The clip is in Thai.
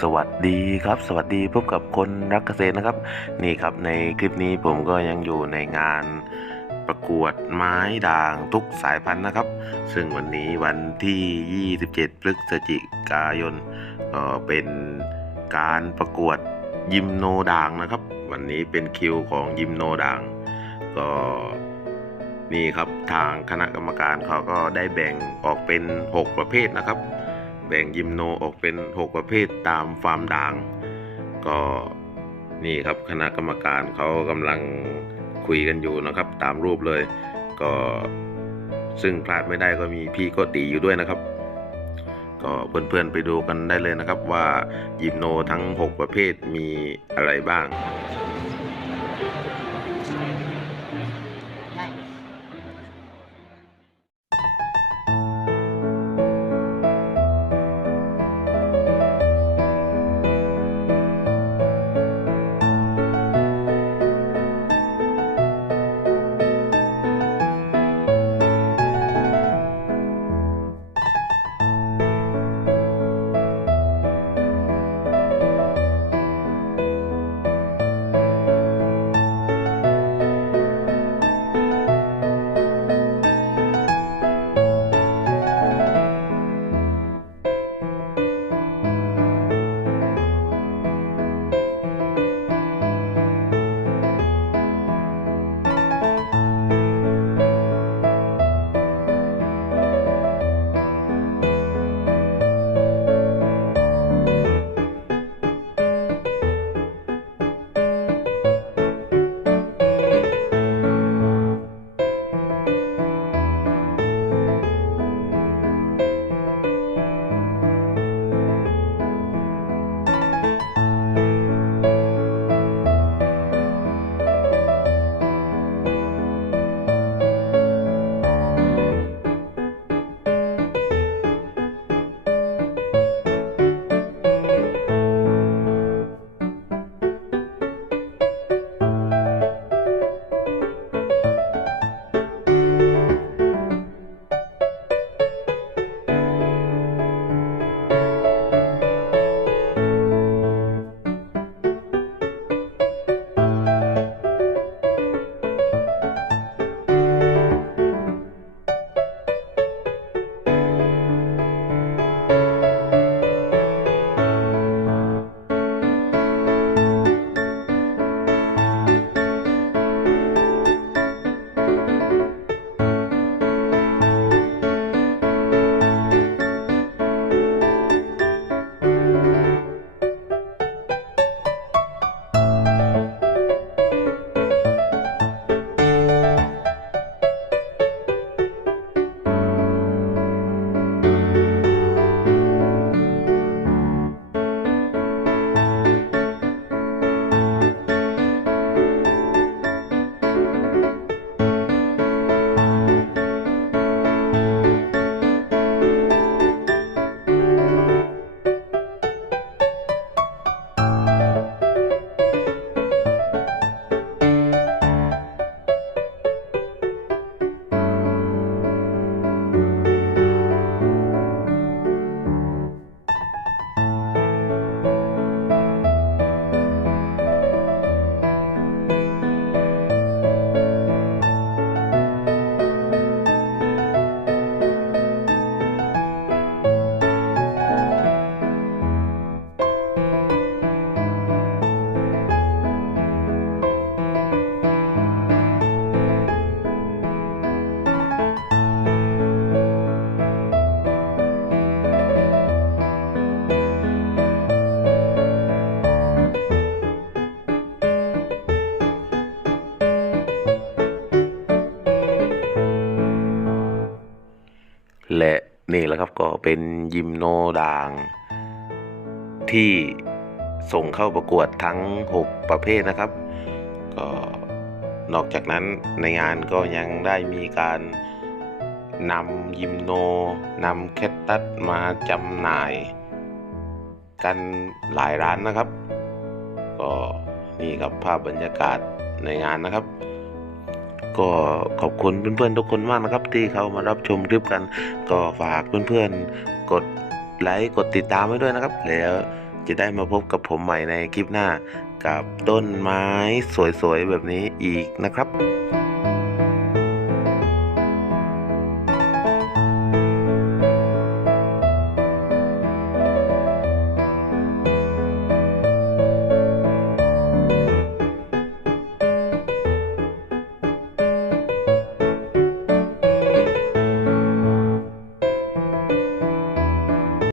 สวัสดีครับ สวัสดีพบกับคนรักเกษตรนะครับ นี่ครับในคลิปนี้ผมก็ยังอยู่ในงานประกวดไม้ด่างทุกสายพันธุ์นะครับ ซึ่งวันนี้วันที่ 27 พฤศจิกายนก็เป็นการประกวดยิมโนด่างนะครับ วันนี้เป็นคิวของยิมโนด่าง ก็นี่ครับทางคณะกรรมการเขาก็ได้แบ่งออกเป็น 6 ประเภทนะครับ แบ่งยิมโนออกเป็น 6 ประเภทตามฟาร์มด่าง ก็นี่ครับคณะกรรมการเขากำลังคุยกันอยู่นะครับ ตามรูปเลย ก็ซึ่งพลาดไม่ได้ก็มีพี่โกติอยู่ด้วยนะครับ ก็เพื่อนๆไปดูกันได้เลยนะครับว่ายิมโนทั้ง 6 ประเภทมีอะไรบ้าง และนี่แหละครับก็เป็นยิมโนด่าง ที่ส่งเข้าประกวดทั้ง 6 ประเภทนะครับ ก็นอกจากนั้นในงานก็ยังได้มีการนำยิมโนนำแคตตัสมาจำหน่าย กันหลายร้านนะครับ ก็นี่ครับภาพบรรยากาศในงานนะครับ ก็ขอบคุณเพื่อนๆทุกคนมากนะครับ ที่เข้ามารับชมคลิปกัน ก็ฝากเพื่อนๆกดไลค์กดติดตามไว้ด้วยนะครับ แล้วจะได้มาพบกับผมใหม่ในคลิปหน้า กับต้นไม้สวยๆแบบนี้อีกนะครับ